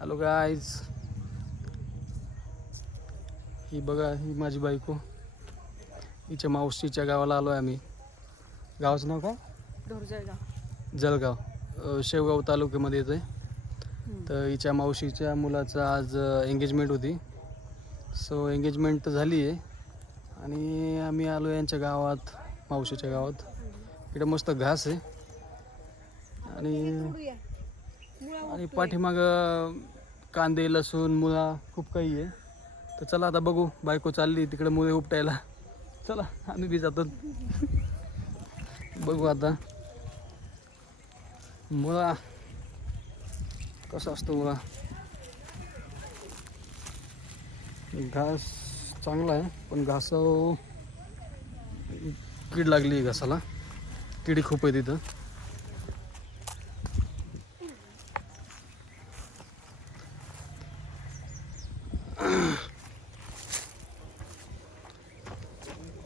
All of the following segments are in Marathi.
हॅलो गाईज, ही बघा, ही माझी बायको. हिच्या मावशीच्या गावाला आलो आहे आम्ही. गावाचं नाव काय? जळगाव, शेवगाव तालुक्यामध्ये येतं आहे. तर हिच्या मावशीच्या मुलाचं आज एंगेजमेंट होती. सो एंगेजमेंट तर झाली आहे आणि आम्ही आलो यांच्या गावात, मावशीच्या गावात. इकडे मस्त घास आहे आणि पाठीमागं कांदे, लसूण, मुळा खूप काही आहे. तर चला आता बघू, बायको चालली तिकडे मुळे उपटायला. चला आम्ही बी जातो. बघू आता मुळा कसा असतो. मुळा घास चांगला आहे, पण घासावर कीड लागली आहे. घासाला किडी खूप आहे तिथं.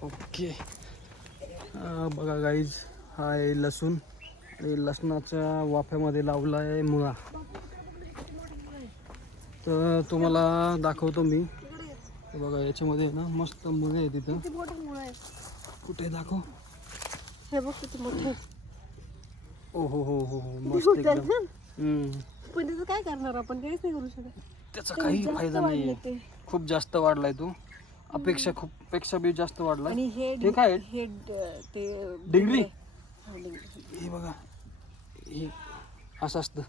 ओके, बघा गाईज, हा आहे लसूण आणि लसणाच्या वाफ्यामध्ये लावला आहे मुळा. तर तुम्हाला दाखवतो मी. बघा याच्यामध्ये ना मस्त मुळे आहे तिथं. कुठे दाखव. हे बघ किती मोठे. ओ हो हो हो हो, मस्त एकदम. पण त्याचं काय करणार आपण, काहीच नाही करू शकत. त्याचा काही फायदा नाही. खूप जास्त वाढलाय तो, पेक्षा बी जास्त वाढलाय. आणि हे काय हे ते डिंगरी. हे बघा, हे असं असतं.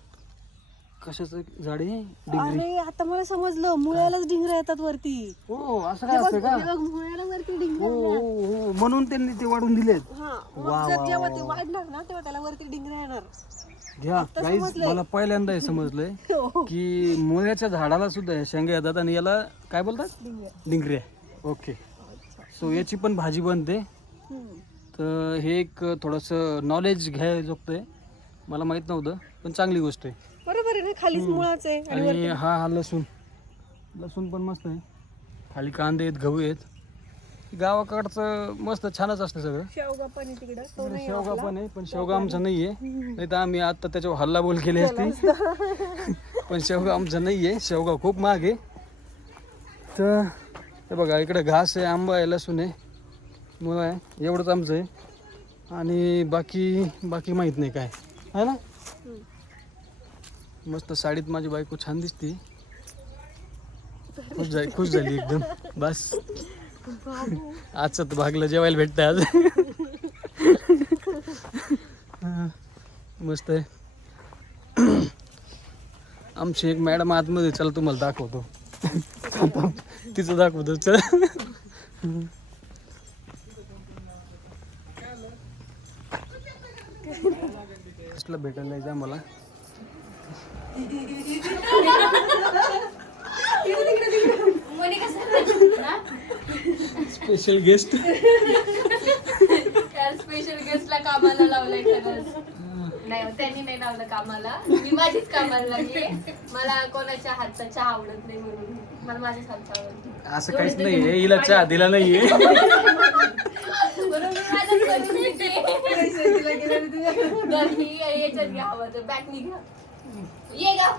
कशाचं झाड आहे? डिंगरी. अरे आता मला समजलं, मुळ्यालाच डिंगऱ्या येतात वरती. हो, असं काय असतं का? मुळ्याला वरती हो डिंगऱ्या. हो हो, म्हणून त्यांनी ते वाढून दिलेत. हा, वा, जर वा, जेव्हा वा, ते वा. वाढणार ना तेव्हा त्याला वरती डिंगऱ्या येणार. घ्या गाईज, मला पहिल्यांदा हे समजलंय हो. की मुळ्याच्या झाडाला सुद्धा हे शेंगा येतात आणि याला काय बोलतात? डिंगऱ्या. डिंगऱ्या. ओके, सो याची पण भाजी बनते. तर हे एक थोडंसं नॉलेज घ्यायजोगतं आहे. मला माहित नव्हतं, पण चांगली गोष्ट आहे. बरोबर आहे ना, खालीच मुळाच आहे आणि आणि हा लसूण पण मस्त आहे. खाली कांदे आहेत, गहू आहेत. गावाकडचं मस्त छानच असतं सगळं. शेवगा पण आहे तिकडं, तो नाही शेवगा पण आहे, पण शेवगा आमचा नाही आहे. नाही तर आम्ही आता त्याच्यावर हल्ला बोल केली असती. पण शेवगा आमचा नाही आहे. शेवगा खूप महाग आहे. तर हे बघा, इकडे घास आहे, आंबा आहे, लसूण आहे, मुळा आहे. एवढंच आमचं आहे. आणि बाकी माहीत नाही काय आहे ना. मस्त साडीत माझी बायको छान दिसते. खुश झाली एकदम. बस आजचं तर भागलं, जेवायला भेटतं आज. मस्त आहे. आमची एक मॅडम आतमध्ये, चला तुम्हाला दाखवतो. तिचं दाखवतो, चल. कसलं भेटायला जायचं आम्हाला. Special guest. स्पेशल गेस्टला कामाला लावलंय खरंच. नाही, त्यांनी नाही लावलं कामाला, मी माझीच कामाला लागली. मला कोणाच्या हातचा चहा आवडत नाही, म्हणून मला माझ्याच हातचा आवडतो. असं काहीच नाहीये, हिला चहा दिला नाहीये. म्हणून मी माझ्याच करून घेते. याच्यात घ्या, हवं तर बॅग निघा. ये गा.